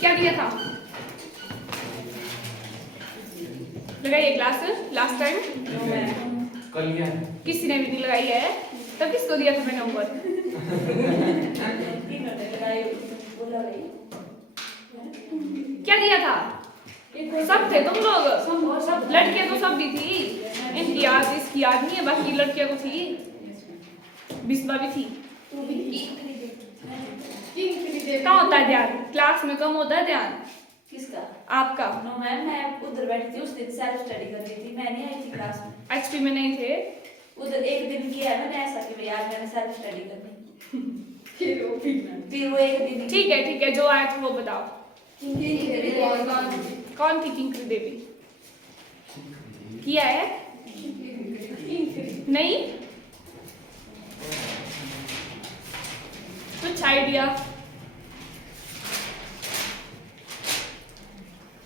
क्या दिया था? लगाइए क्लास लास्ट टाइम कल क्या किसी ने भी नहीं लगाई है, तब किसको दिया था मैंने होमवर्क? क्या दिया था? सब थे तुम लोग, सब लड़कियां तो सब भी थी। इनकी याद इसकी याद नहीं है, बाकी लड़कियां तो थी, बिस्मा भी थी। कहाँ होता है ध्यान? क्लास में कम होता है ध्यान। किसका? आपका। नो मैम, मैं उधर बैठी थी उस दिन, सेल्फ स्टडी कर रही थी, मैं नहीं आई थी क्लास में। एचपी में नहीं थे उधर एक दिन किया है मैंने ऐसा कि यार मैंने सेल्फ स्टडी करनी। फिर वो एक दिन ठीक है, जो आया था वो बताओ। कौन थी किंकरी देवी? किया है? नहीं, कुछ आइडिया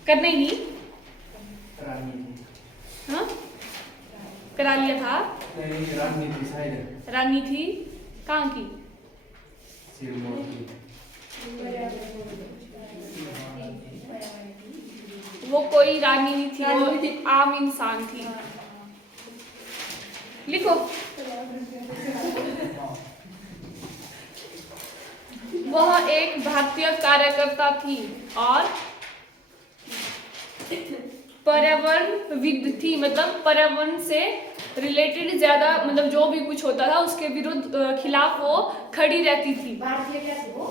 करना ही नहीं? हाँ, करा लिया था। नहीं, रानी थी शायद। रानी थी, कहाँ की? सिरमौर की। वो कोई रानी नहीं थी, वो आम इंसान थी। लिखो। वह एक भारतीय कार्यकर्ता थी और पर्यावरणविद थी, मतलब पर्यावरण से रिलेटेड ज्यादा, मतलब जो भी कुछ होता था उसके विरुद्ध खिलाफ वो खड़ी रहती थी। भारतीय क्या थी वो?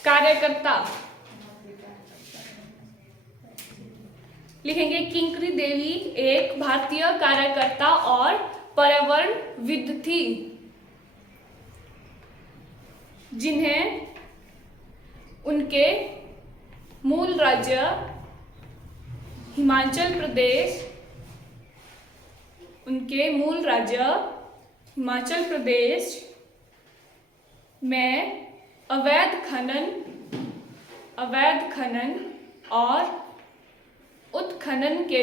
कार्यकर्ता लिखेंगे। किंकरी देवी एक भारतीय कार्यकर्ता और पर्यावरणविद थी, जिन्हें उनके मूल राज्य हिमाचल प्रदेश में अवैध खनन और उत्खनन के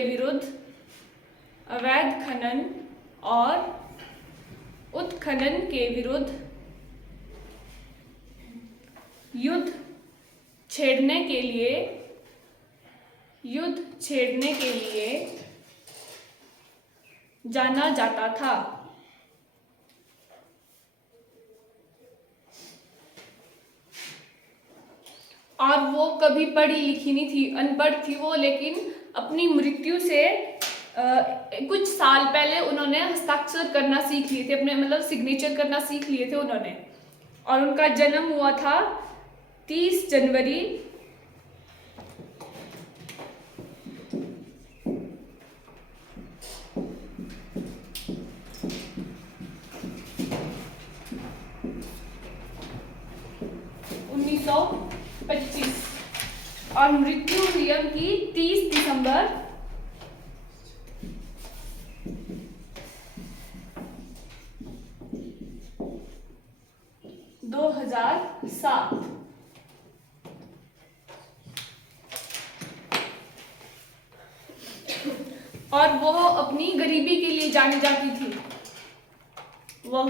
विरुद्ध युद्ध छेड़ने के लिए जाना जाता था। और वो कभी पढ़ी लिखी नहीं थी, अनपढ़ थी वो, लेकिन अपनी मृत्यु से कुछ साल पहले उन्होंने हस्ताक्षर करना सीख लिए थे, अपने मतलब सिग्नेचर करना सीख लिए थे उन्होंने। और उनका जन्म हुआ था 30 जनवरी 1925 और मृत्यु हुई उनकी 30 दिसंबर 2007। और वह अपनी गरीबी के लिए जानी जाती थी। वह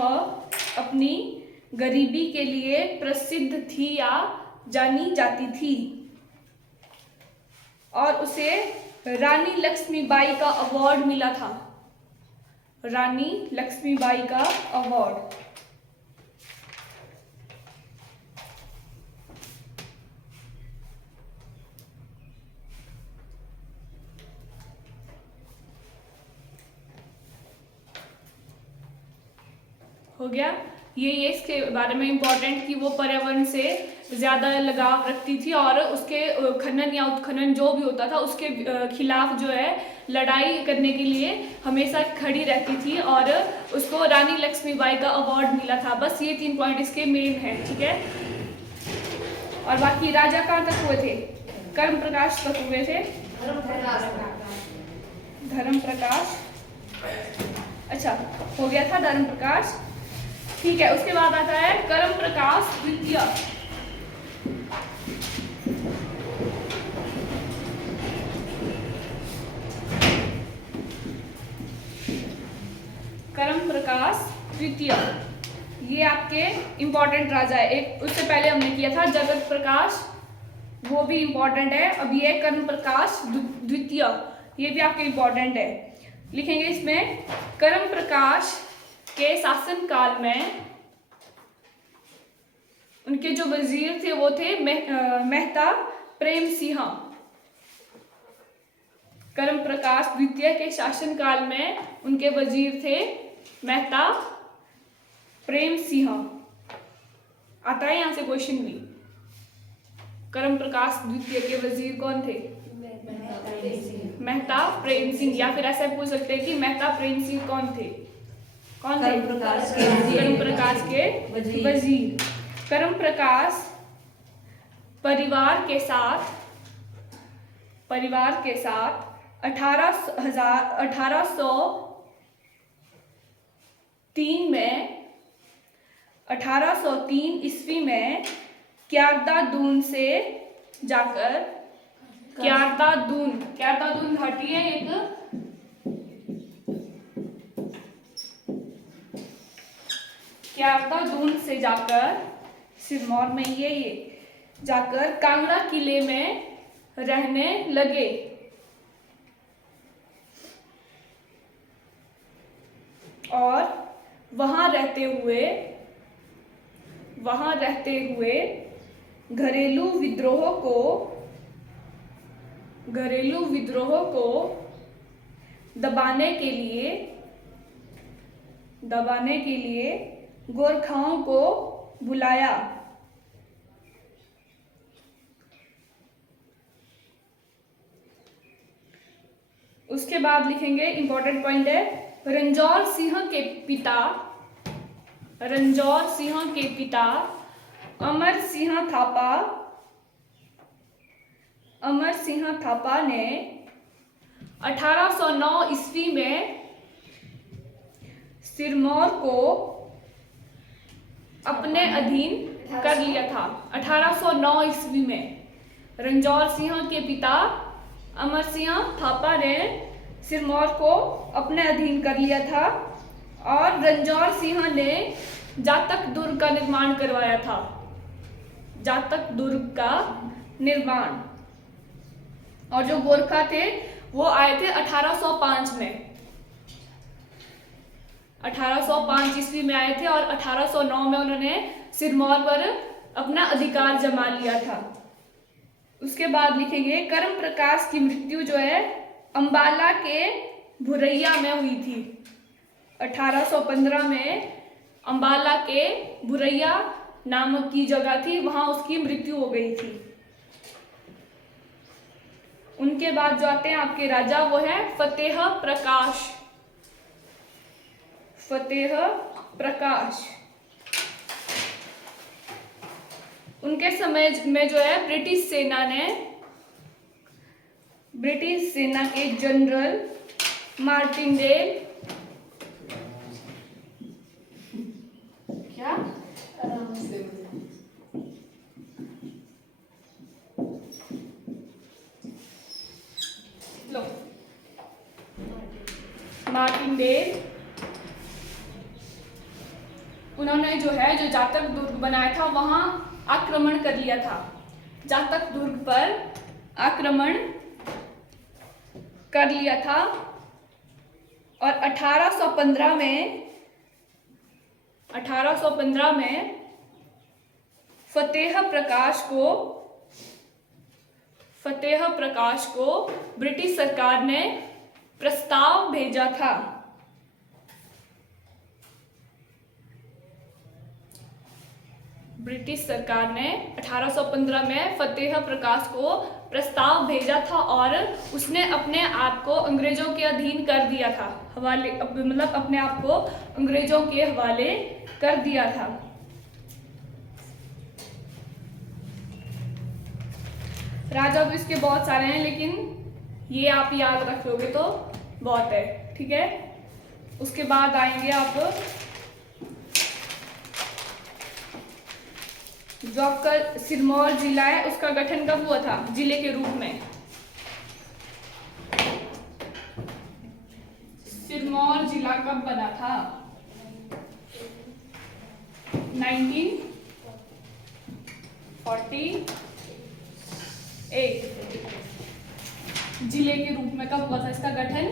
अपनी गरीबी के लिए प्रसिद्ध थी या जानी जाती थी, और उसे रानी लक्ष्मीबाई का अवार्ड मिला था। रानी लक्ष्मीबाई का अवार्ड। हो गया ये इसके बारे में इम्पोर्टेंट कि वो पर्यावरण से ज़्यादा लगाव रखती थी और उसके खनन या उत्खनन जो भी होता था उसके खिलाफ जो है लड़ाई करने के लिए हमेशा खड़ी रहती थी, और उसको रानी लक्ष्मीबाई का अवार्ड मिला था। बस ये 3 पॉइंट इसके मेन हैं, ठीक है। और बाकी राजा कहाँ तक हुए थे? कर्म प्रकाश तक हुए थे। धर्म प्रकाश, अच्छा हो गया था धर्म प्रकाश, ठीक है। उसके बाद आता है कर्म प्रकाश द्वितीय। कर्म प्रकाश द्वितीय ये आपके इंपॉर्टेंट राजा है। एक उससे पहले हमने किया था जगत प्रकाश वो भी इम्पोर्टेंट है। अब ये कर्म प्रकाश द्वितीय, ये भी आपके इम्पोर्टेंट है। लिखेंगे इसमें कर्म प्रकाश के शासन काल में उनके जो वजीर थे वो थे मेहता प्रेम सिंह। कर्म प्रकाश द्वितीय के शासन काल में उनके वजीर थे मेहता प्रेम सिंह। आता है यहाँ से क्वेश्चन भी। कर्म प्रकाश द्वितीय के वजीर कौन थे? मेहता प्रेम सिंह। या फिर ऐसा पूछ सकते हैं कि मेहता प्रेम सिंह कौन थे? कौन थे? कर्म प्रकाश के वजीर। कर्म प्रकाश परिवार के साथ 1803 ईस्वी में क्यारदादून से जाकर क्यारदादून घाटी है एक, क्यारदादून से जाकर सिरमौर में ये जाकर कांगड़ा किले में रहने लगे। और वहां रहते हुए घरेलू विद्रोह को दबाने के लिए गोरखाओं को बुलाया। उसके बाद लिखेंगे, इंपॉर्टेंट पॉइंट है, रंजौर सिंह के पिता अमर सिंह थापा ने 1809 ईस्वी में सिरमौर को अपने अधीन कर लिया था। 1809 ईस्वी में रंजौर सिंह के पिता अमर सिंह थापा ने सिरमौर को अपने अधीन कर लिया था और रंजौर सिंह ने जातक दुर्ग का निर्माण करवाया था। जातक दुर्ग का निर्माण। और जो गोरखा थे वो आए थे 1805 में, 1805 ईस्वी में आए थे और 1809 में उन्होंने सिरमौर पर अपना अधिकार जमा लिया था। उसके बाद लिखेंगे, कर्म प्रकाश की मृत्यु जो है अंबाला के भुरैया में हुई थी। 1815 में अंबाला के भुरैया नामक की जगह थी, वहां उसकी मृत्यु हो गई थी। उनके बाद जो आते हैं आपके राजा वो है फतेह प्रकाश। उनके समय में जो है ब्रिटिश सेना के जनरल मार्टिनडेल उन्होंने जो जातक दुर्ग बनाया था वहां आक्रमण कर लिया था। जातक दुर्ग पर आक्रमण कर लिया था और 1815 में फतेह प्रकाश को ब्रिटिश सरकार ने प्रस्ताव भेजा था। ब्रिटिश सरकार ने 1815 में फतेह प्रकाश को प्रस्ताव भेजा था और उसने अपने आप को अंग्रेजों के अधीन कर दिया था, मतलब अपने आप को अंग्रेजों के हवाले कर दिया था। राजा तो इसके बहुत सारे हैं लेकिन ये आप याद रख लोगे तो बहुत है, ठीक है। उसके बाद आएंगे आप जो आपका सिरमौर जिला है उसका गठन कब हुआ था जिले के रूप में। सिरमौर जिला कब बना था? 1947 एक जिले के रूप में कब हुआ था इसका गठन?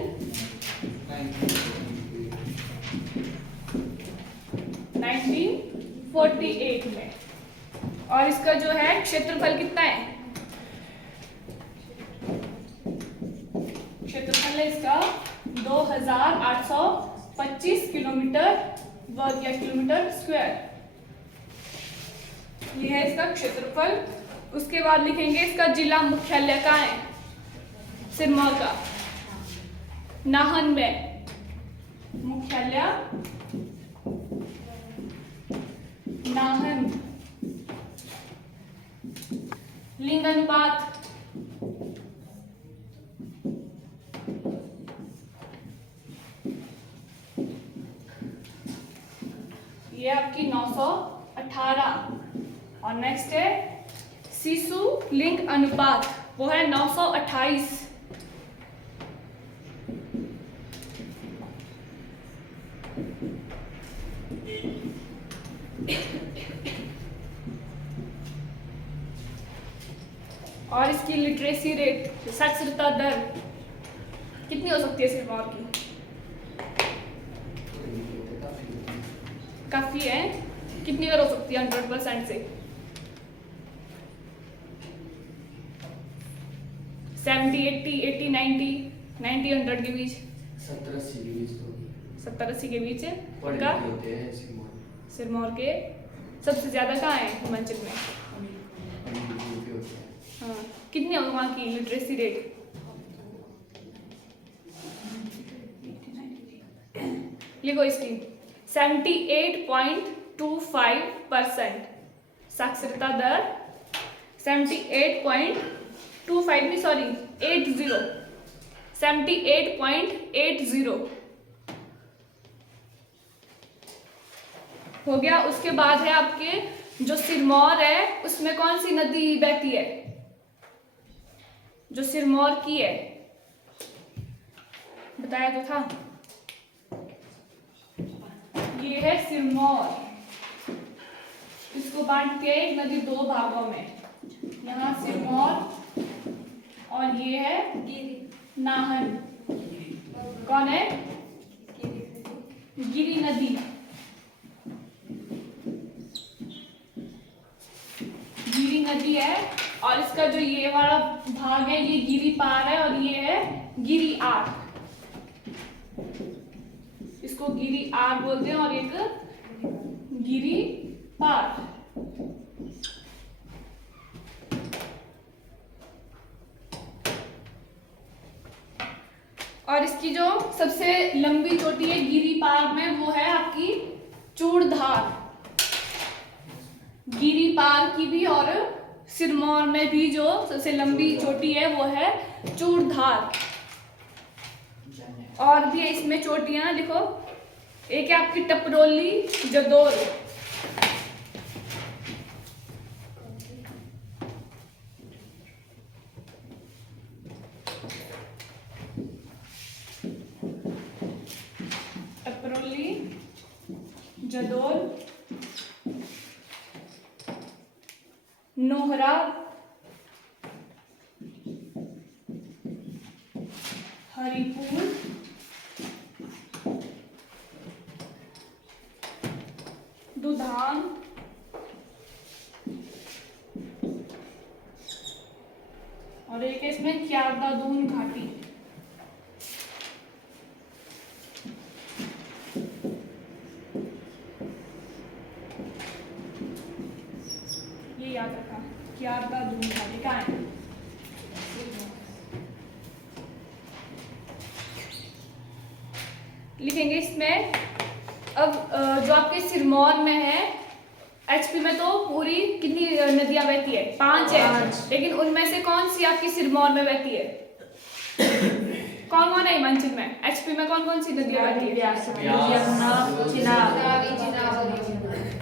1948 में। और इसका जो है क्षेत्रफल कितना है? क्षेत्रफल है इसका 2825 किलोमीटर वर्ग या किलोमीटर स्क्वायर। ये है इसका क्षेत्रफल। उसके बाद लिखेंगे इसका जिला मुख्यालय कहाँ है? सिरमौर का नाहन में मुख्यालय नाहन। लिंग अनुपात ये आपकी 918। और नेक्स्ट है शिशु लिंग अनुपात, वो है 928। और इसकी लिटरेसी रेट, साक्षरता दर कितनी हो सकती है सिरमौर की? काफी है। कितनी बार हो सकती है 100% से? 70, 80, 80, 90, 90, 100 के बीच। 70-80 के बीच तो 70-80 के बीच है पढ़े उनका। लिखे होते हैं सिरमौर। सिरमौर के सबसे ज्यादा कहाँ है? हिमाचल में। पढ़े लिखे होते हैं। हाँ, कितनी है वहाँ की लिटरेसी रेट? लिखो इसकी 78.25% साक्षरता दर। 78.25 नहीं, सॉरी 80, 78.80 हो गया। उसके बाद है आपके जो सिरमौर है उसमें कौन सी नदी बहती है? जो सिरमौर की है, बताया तो था। ये है सिरमौर। इसको बांटते हैं नदी दो भागों में, यहाँ सिरमौर और ये है नाहन। कौन है? गिरी नदी। गिरी नदी है। और इसका जो ये वाला भाग है ये गिरी पार है और ये है गिरी आर। इसको गिरी आर बोलते हैं और एक गिरी पार। और इसकी जो सबसे लंबी चोटी है गिरी पार में वो है आपकी चूड़धार। गिरी पार की भी और सिरमौर में भी जो सबसे लंबी चोटी है वो है चूड़धार। और भी है इसमें चोटियां, लिखो। एक है आपकी टपरोली जदोल। टपरोली जदोल, नोहरा, हरिपुर, दुधान, और एक है इसमें क्यारदादून घाटी। ये याद रखा, क्यारदादून घाटी कहाँ है? लिखेंगे इसमें। अब जो आपके सिरमौर में है, एचपी में तो पूरी कितनी नदियां बहती है? 5 है। लेकिन उनमें से कौन सी आपकी सिरमौर में बहती है? कौन कौन है हिमाचल में? एचपी में कौन कौन सी नदियां बहती है?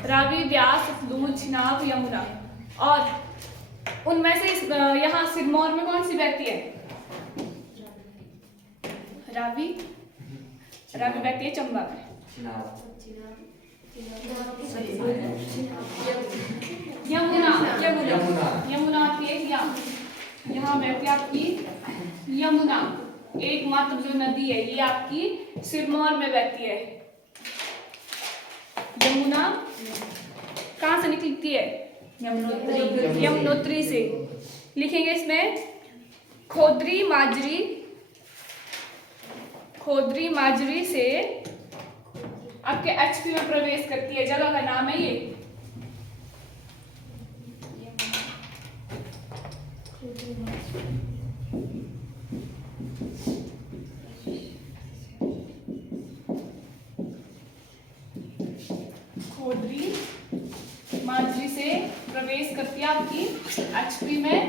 रावी, व्यास, सतलुज, चिनाब, यमुना। और उनमें से यहाँ सिरमौर में कौन सी बहती है? रावी बहती है चंबा में। यमुना आती है यहाँ। यहाँ बहती है आपकी यमुना, एकमात्र जो नदी है ये आपकी सिरमौर में बहती है। यमुना कहाँ से निकलती है? यमुनोत्री से। लिखेंगे इसमें खोदरी माजरी से आपके एचपी में प्रवेश करती है। जगह का नाम है ये। खोदरी माजरी से प्रवेश करती है आपकी एचपी में।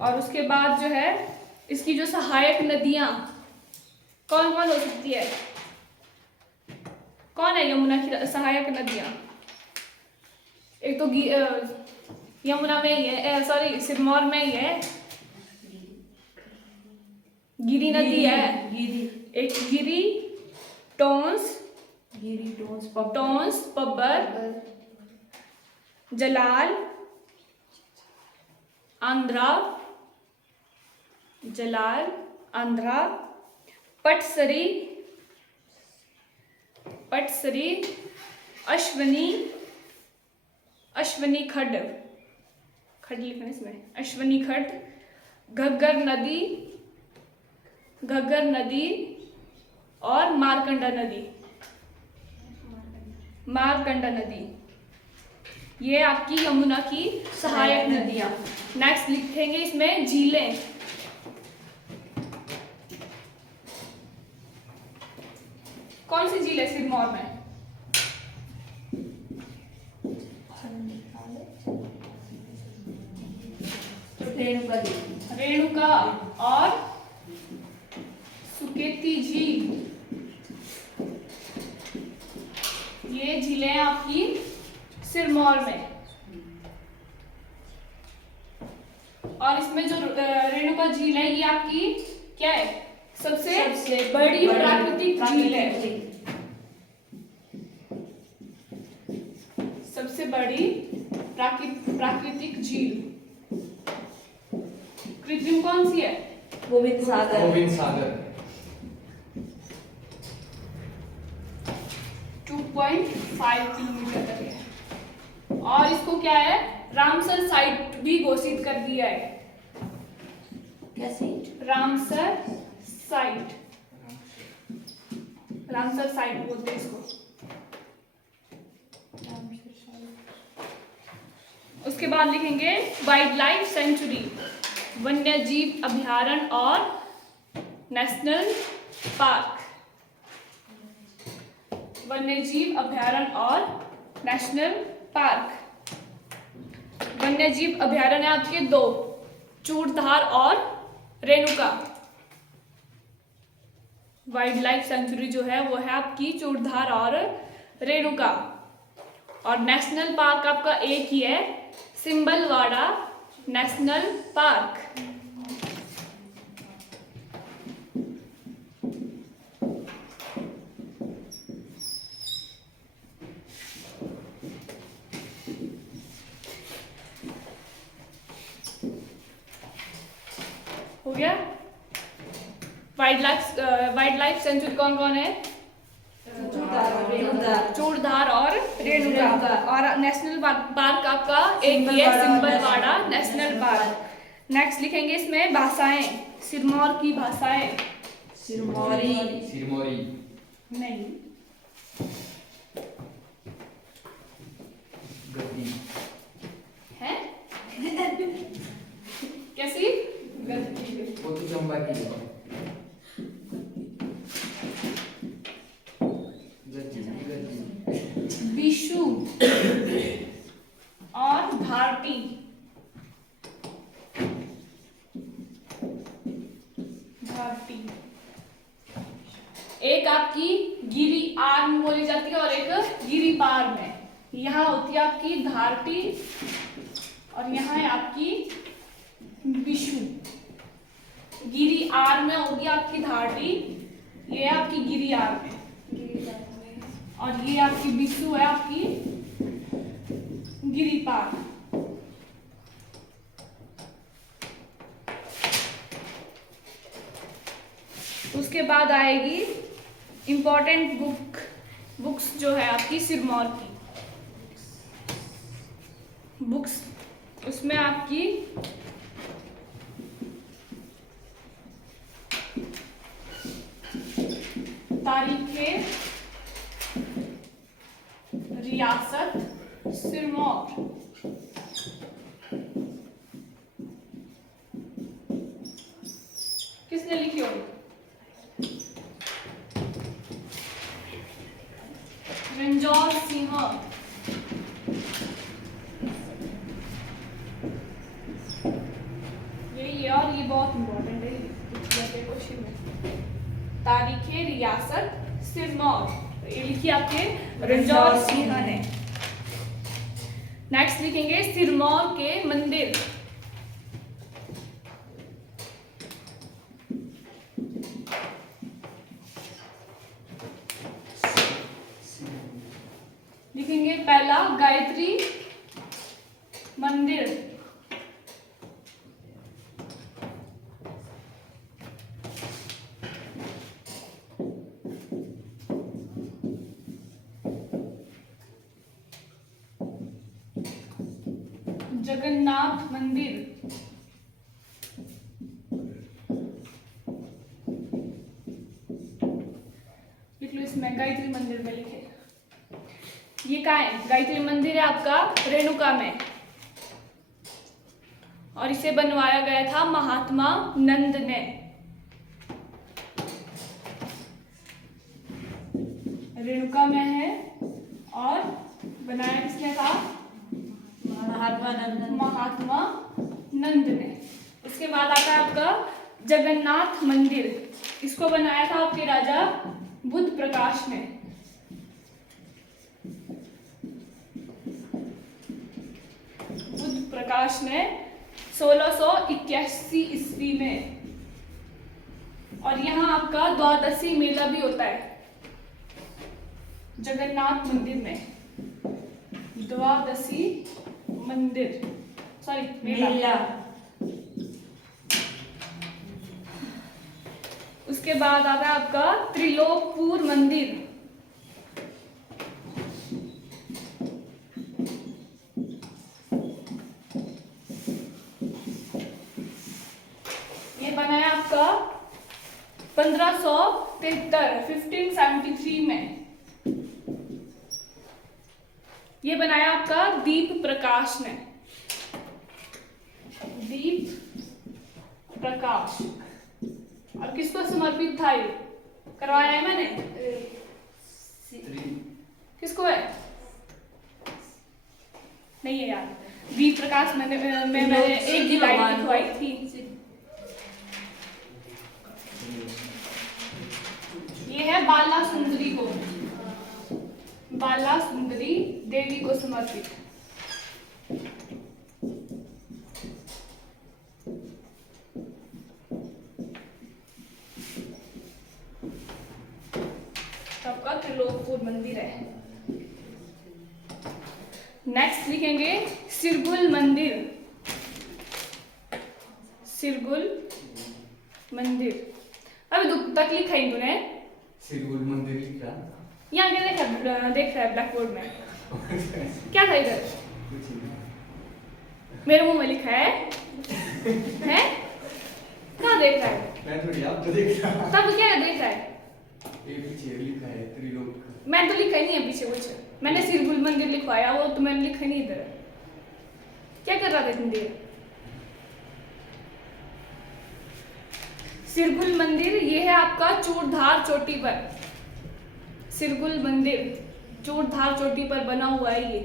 और उसके बाद जो है इसकी जो सहायक नदियां कौन कौन हो सकती है? कौन है यमुना की सहायक नदियां? एक तो यमुना में ही है, सॉरी सिरमौर में ही है, गिरी नदी है। एक गिरी, टोंस, पब्बर, जलाल, आंध्रा, पटसरी, अश्वनी खड्ड लिखना इसमें, अश्वनी खड्ड, घग्गर नदी और मारकंडा नदी। ये आपकी यमुना की सहायक नदियां। नेक्स्ट लिखेंगे इसमें झीलें। कौन सी झील है सिरमौर में? रेणुका और सुकेती झील। ये झीलें आपकी सिरमौर में। और इसमें जो रेणुका झील है ये आपकी क्या है? सबसे बड़ी प्राकृतिक झील है। सबसे बड़ी प्राकृतिक झील। कृत्रिम कौन सी है? गोविंद सागर। 2.5 किलोमीटर तक है। और इसको क्या है? रामसर साइट भी घोषित कर दिया है। क्या सीट? रामसर साइट बोलते हैं इसको। उसके बाद लिखेंगे वाइल्ड लाइफ सेंचुरी, वन्य जीव अभयारण्य और नेशनल पार्क। वन्य जीव अभयारण्य और नेशनल पार्क। वन्य जीव अभयारण्य आपके 2, चूड़धार और रेणुका। वाइल्ड लाइफ सेंचुरी जो है वो है आपकी चूड़धार और रेणुका। और नेशनल पार्क आपका एक ही है, सिंबलवाड़ा नेशनल पार्क। हो गया? वाइल्ड लाइफ सेंचुरी कौन कौन है? चूड़धार और रेणुका। और नेशनल पार्क आपका एक ही है, सिंबलवाड़ा नेशनल पार्क। नेक्स्ट लिखेंगे इसमें भाषाएं, सिरमौर की भाषाएं। सिरमौरी नहीं, है कैसी? वो तो चंबा की है। विशु और भारती। एक आपकी गिरी आर में बोली जाती है और एक गिरी पार में। यहाँ होती है आपकी धारटी और यहाँ है आपकी विशु। गिरी आर में होगी आपकी धारटी, ये है आपकी गिरी आर में। और ये आपकी विशु है आपकी गिरी पार। उसके बाद आएगी इम्पोर्टेंट बुक्स जो है आपकी सिरमौर की बुक्स। उसमें आपकी तारीखे रियासत सिरमौर, किसने लिखी होगी? रंजौर सिंह। यही है और ये बहुत इंपॉर्टेंट है क्वेश्चन में। तारीखे रियासत सिरमौर, ये लिखी आपके रंजौर सिंह ने। नेक्स्ट लिखेंगे सिरमौर के मंदिर। लिखेंगे पहला गायत्री मंदिर, जगन्नाथ मंदिर, लिख लो इसमें गायत्री मंदिर में लिखे। ये कहाँ है? गायत्री मंदिर है आपका रेणुका में और इसे बनवाया गया था महात्मा नंद ने। रेणुका में है और बनाया किसने था? महात्मा नंद ने। उसके बाद आता है आपका जगन्नाथ मंदिर, इसको बनाया था आपके राजा बुद्ध प्रकाश ने। बुद्ध प्रकाश ने 1681 ईस्वी में। और यहाँ आपका द्वादशी मेला भी होता है जगन्नाथ मंदिर में। द्वादशी मंदिर मेला। उसके बाद आता है आपका त्रिलोकपुर मंदिर। ये बनाया आपका 1573 में। ये बनाया आपका दीप प्रकाश ने। दीप प्रकाश। और किसको समर्पित था ये? करवाया है मैंने? किसको है? नहीं है यार। दीप प्रकाश मैंने एक ही लाइन लिखवाई थी। ये है बाला सुंदरी को, बाला सुंदरी देवी को समर्पित। सबका त्रिलोकपुर मंदिर है। नेक्स्ट लिखेंगे सिरगुल मंदिर। सिरगुल मंदिर अभी तक लिखा ही तूने? सिरगुल मंदिर लिखा। यहाँ क्या देख रहा है ब्लैक बोर्ड में? क्या था इधर? मेरे मुंह में लिखा है? हैं? कहाँ देख रहा है? मैं थोड़ी आपको देख रहा। तब क्या देख रहा है? ये पीछे लिखा है त्रिलोक। मैंने तो लिखा ही नहीं है पीछे कुछ। मैंने सिरगुल मंदिर लिखवाया, वो तो मैंने लिखा नहीं इधर। क्या कर रहा था इतनी देर? सिरगुल मंदिर ये है आपका चूड़धार चोटी पर। सिरगुल मंदिर चूड़धार चोटी पर बना हुआ है ये।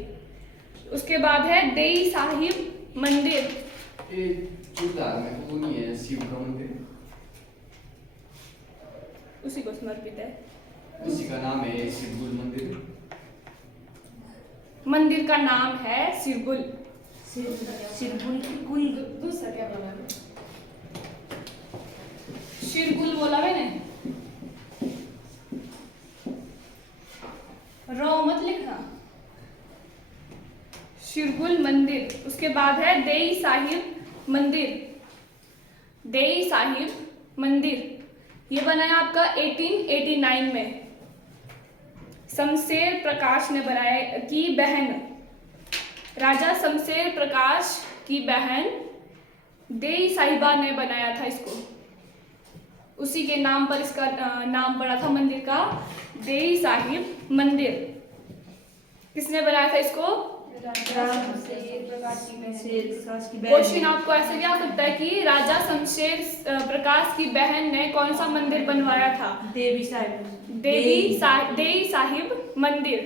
उसके बाद है देई साहिब मंदिर। ये चूड़धार में वो नहीं है शिव का मंदिर? उसी को समर्पित है। उसी का नाम है सिरगुल मंदिर। मंदिर का नाम है सिरगुल। सिरगुल की कुल दूसरा क्या बोला? शिरगुल बोला मैंने। रो मत लिखना। शिरगुल मंदिर। उसके बाद है देई साहिब मंदिर। देई साहिब मंदिर ये बनाया आपका 1889 में। शमशेर प्रकाश ने बनाया की बहन, राजा शमशेर प्रकाश की बहन देई साहिबा ने बनाया था इसको। उसी के नाम पर इसका नाम पड़ा था मंदिर का, देई साहिब मंदिर। किसने बनाया था इसको? क्वेश्चन आपको ऐसे भी आ सकता है कि राजा शमशेर प्रकाश की बहन ने कौन सा मंदिर बनवाया था? देई साहिब मंदिर।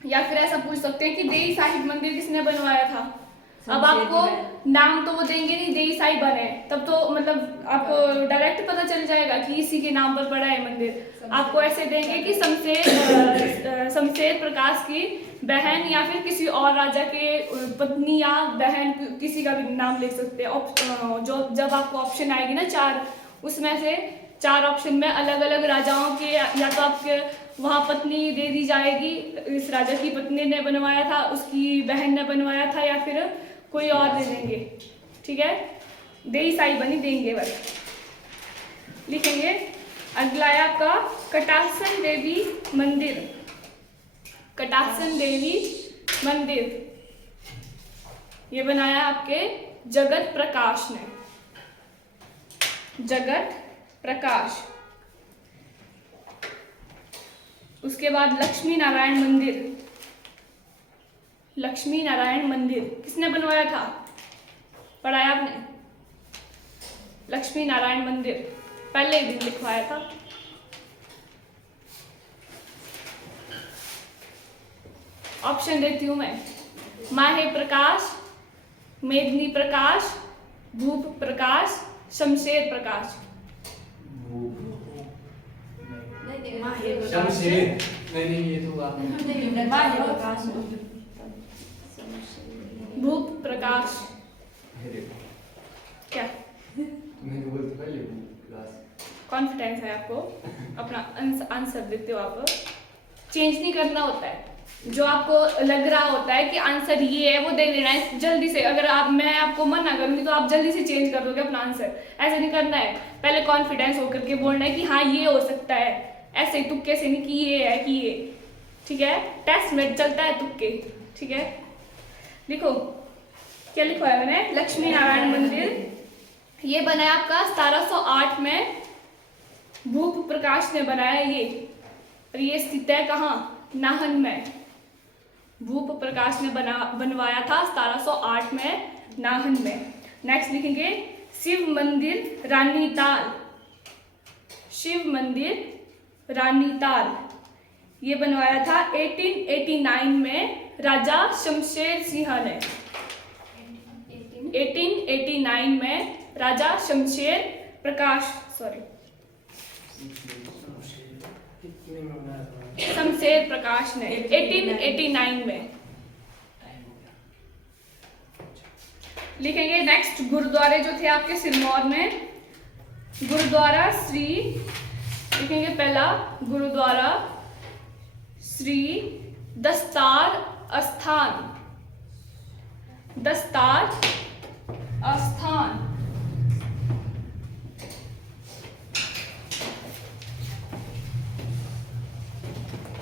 या फिर ऐसा पूछ सकते हैं कि देई साहिब मंदिर किसने बनवाया था? अब आपको नाम तो वो देंगे नहीं, देई साहिबा ने, तब तो मतलब आपको डायरेक्ट पता चल जाएगा कि इसी के नाम पर पड़ा है मंदिर। आपको ऐसे देंगे कि शमशेर प्रकाश की बहन, या फिर किसी और राजा के पत्नी या बहन, किसी का भी नाम लिख सकते हैं। जो जब आपको ऑप्शन आएगी ना 4, उसमें से 4 ऑप्शन में अलग अलग राजाओं के या तो आपके वहाँ पत्नी दे दी जाएगी, इस राजा की पत्नी ने बनवाया था, उसकी बहन ने बनवाया था, या फिर कोई और दे देंगे। ठीक है, देई साई बनी देंगे बस लिखेंगे। अगला है आपका कटासन देवी मंदिर। कटासन देवी मंदिर ये बनाया आपके जगत प्रकाश ने, जगत प्रकाश। उसके बाद लक्ष्मी नारायण मंदिर। लक्ष्मी नारायण मंदिर किसने बनवाया था? पढ़ाया आपने? लक्ष्मी नारायण मंदिर पहले ही दिन लिखवाया था। ऑप्शन देती हूं मैं, माहे प्रकाश, मेदिनी प्रकाश, भूप प्रकाश, शमशेर प्रकाश। शमशेर नहीं, ये तो आपने भूप प्रकाश। क्या नहीं बोलते पहले क्लास। कॉन्फिडेंस है आपको? अपना आंसर देते हो आप, चेंज नहीं करना होता है। जो आपको लग रहा होता है कि आंसर ये है वो दे देना है जल्दी से। अगर मैं आपको मना करूंगी तो आप जल्दी से चेंज कर दोगे अपना आंसर। ऐसे नहीं करना है, पहले कॉन्फिडेंस होकर के बोलना है कि हाँ ये हो सकता है, ऐसे तुक्के से नहीं कि ये है कि ये। ठीक है, टेस्ट में चलता है तुक्के। ठीक है, देखो क्या लिखा है मैंने, लक्ष्मी नारायण मंदिर ये बनाया आपका 1708 में भूप प्रकाश ने बनाया ये। और ये स्थित है कहाँ? नाहन में। भूप प्रकाश ने बनवाया था 1708 में नाहन में। नेक्स्ट लिखेंगे शिव मंदिर रानीताल। शिव मंदिर रानीताल ये बनवाया था 1889 में राजा शमशेर सिंह ने। 1889 में राजा शमशेर प्रकाश शमशेर प्रकाश ने 1889 में। लिखेंगे नेक्स्ट गुरुद्वारे जो थे आपके सिरमौर में। गुरुद्वारा श्री लिखेंगे पहला, गुरुद्वारा श्री दस्तार अस्थान। दस्तार अस्थान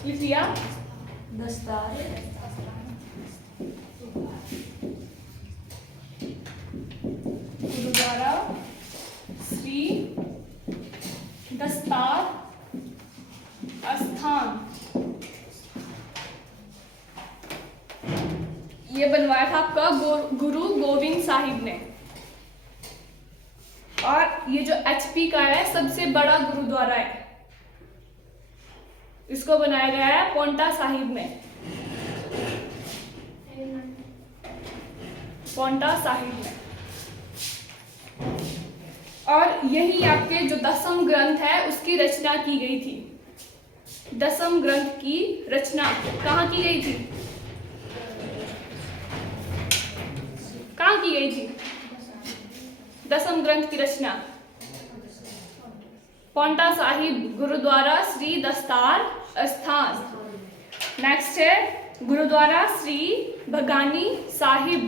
लिख लिया। दस्तार गुरुद्वारा श्री दस्तार अस्थान ये बनवाया था आपका गुरु गोविंद साहिब ने। और ये जो HP का है सबसे बड़ा गुरुद्वारा है, इसको बनाया गया है पोंटा साहिब में। पोंटा साहिब में। और यही आपके जो 10वीं ग्रंथ है उसकी रचना की गई थी। 10वीं ग्रंथ की रचना कहाँ की गई थी? कहाँ की गई थी 10वीं ग्रंथ की रचना? पोंटा साहिब गुरुद्वारा श्री दस्तार अस्थान। नेक्स्ट है गुरुद्वारा श्री भगानी साहिब।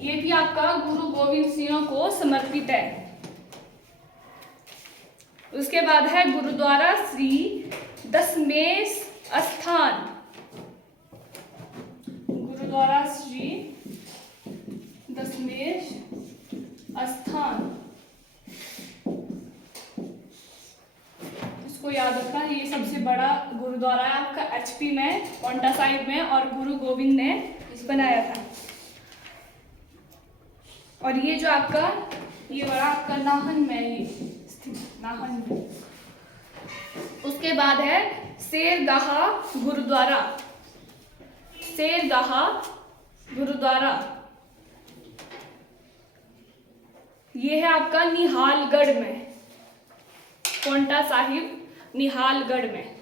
ये भी आपका गुरु गोविंद सिंह को समर्पित है। उसके बाद है गुरुद्वारा श्री दशमेश स्थान। गुरुद्वारा श्री दशमेश स्थान, इसको याद रखना, ये सबसे बड़ा गुरुद्वारा है आपका एचपी में, पांवटा साहिब में, और गुरु गोविंद ने बनाया था। और ये जो आपका ये बड़ा आपका नाहन में, ये स्थित नाहन में। उसके बाद है शेरगाह गुरुद्वारा। शेरगाह गुरुद्वारा ये है आपका निहालगढ़ में, पांवटा साहिब निहालगढ़ में।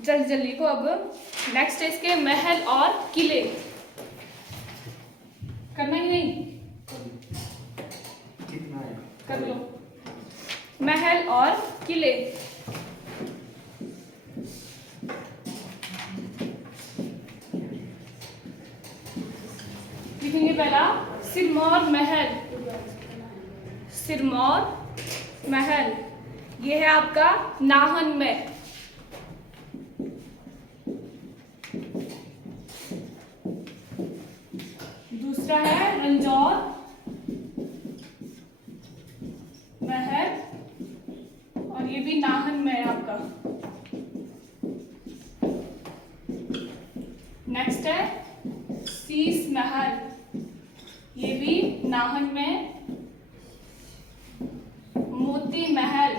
जल्दी जल्दी को अब नेक्स्ट है इसके महल और किले। करना ही नहीं, कितना है? कर लो। महल और किले, लिखेंगे पहला सिरमौर महल। सिरमौर महल ये है आपका नाहन में। दूसरा है रंजौर महल, और ये भी नाहन में है आपका। नेक्स्ट है शीश महल, ये भी नाहन में। मोती महल,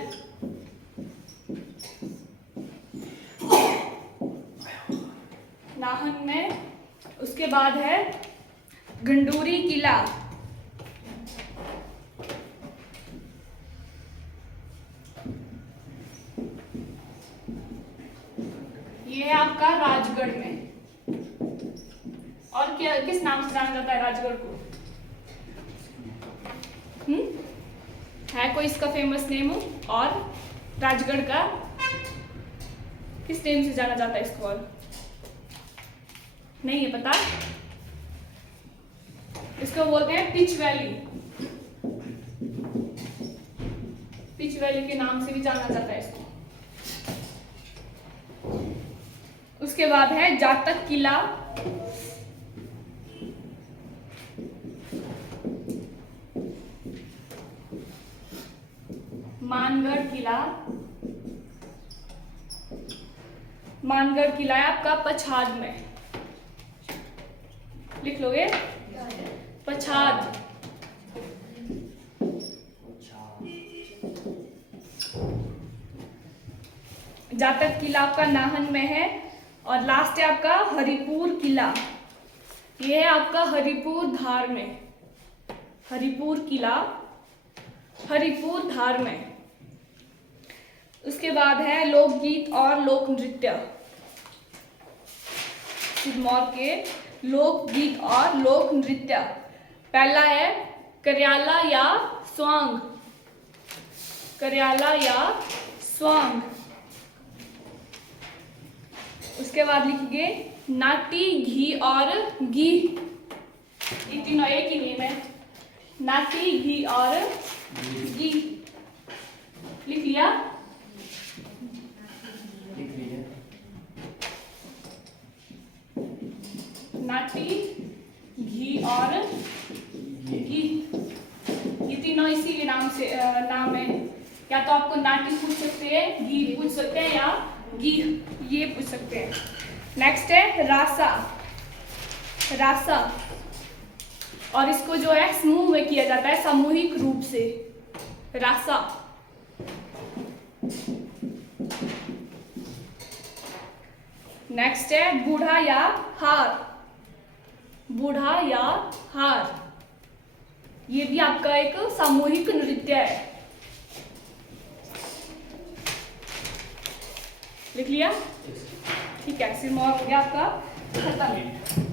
नाहन में। उसके बाद है गंडूरी किला, ये है आपका राजगढ़ में। और क्या किस नाम से जाना जाता है राजगढ़ को? है कोई इसका फेमस नेम? और राजगढ़ का किस नेम से जाना जाता है इसको? और नहीं है पता? इसको बोलते हैं पिच वैली। पिच वैली के नाम से भी जाना जाता है इसको। उसके बाद है जातक किला, मानगढ़ किला। मानगढ़ किला है आपका पछाद में, लिख लोगे पछाद। जातक किला आपका नाहन में है। और लास्ट है आपका हरिपुर किला, ये है आपका हरिपुर धार में। हरिपुर किला हरिपुर धार में। उसके बाद है लोकगीत और लोक नृत्य। सिरमौर के लोकगीत और लोक नृत्य, पहला है करियाला या स्वांग। करियाला या स्वांग। उसके बाद लिखिए नाटी, घी और गी। ये तीनों एक ही नेम है, नाटी, घी और घी। लिख लिया? लिख लिया। नाटी, घी और घी, ये तीनों इसी के नाम से नाम है। या तो आपको नाटी पूछ सकते हैं, घी पूछ सकते हैं, या घी ये पूछ सकते हैं। नेक्स्ट है रासा। रासा, और इसको जो है समूह में किया जाता है, सामूहिक रूप से। रासा। नेक्स्ट है बूढ़ा या हार। बूढ़ा या हार, ये भी आपका एक सामूहिक नृत्य है। लिख लिया? ठीक है, सिरमौर हो गया आपका खत्म।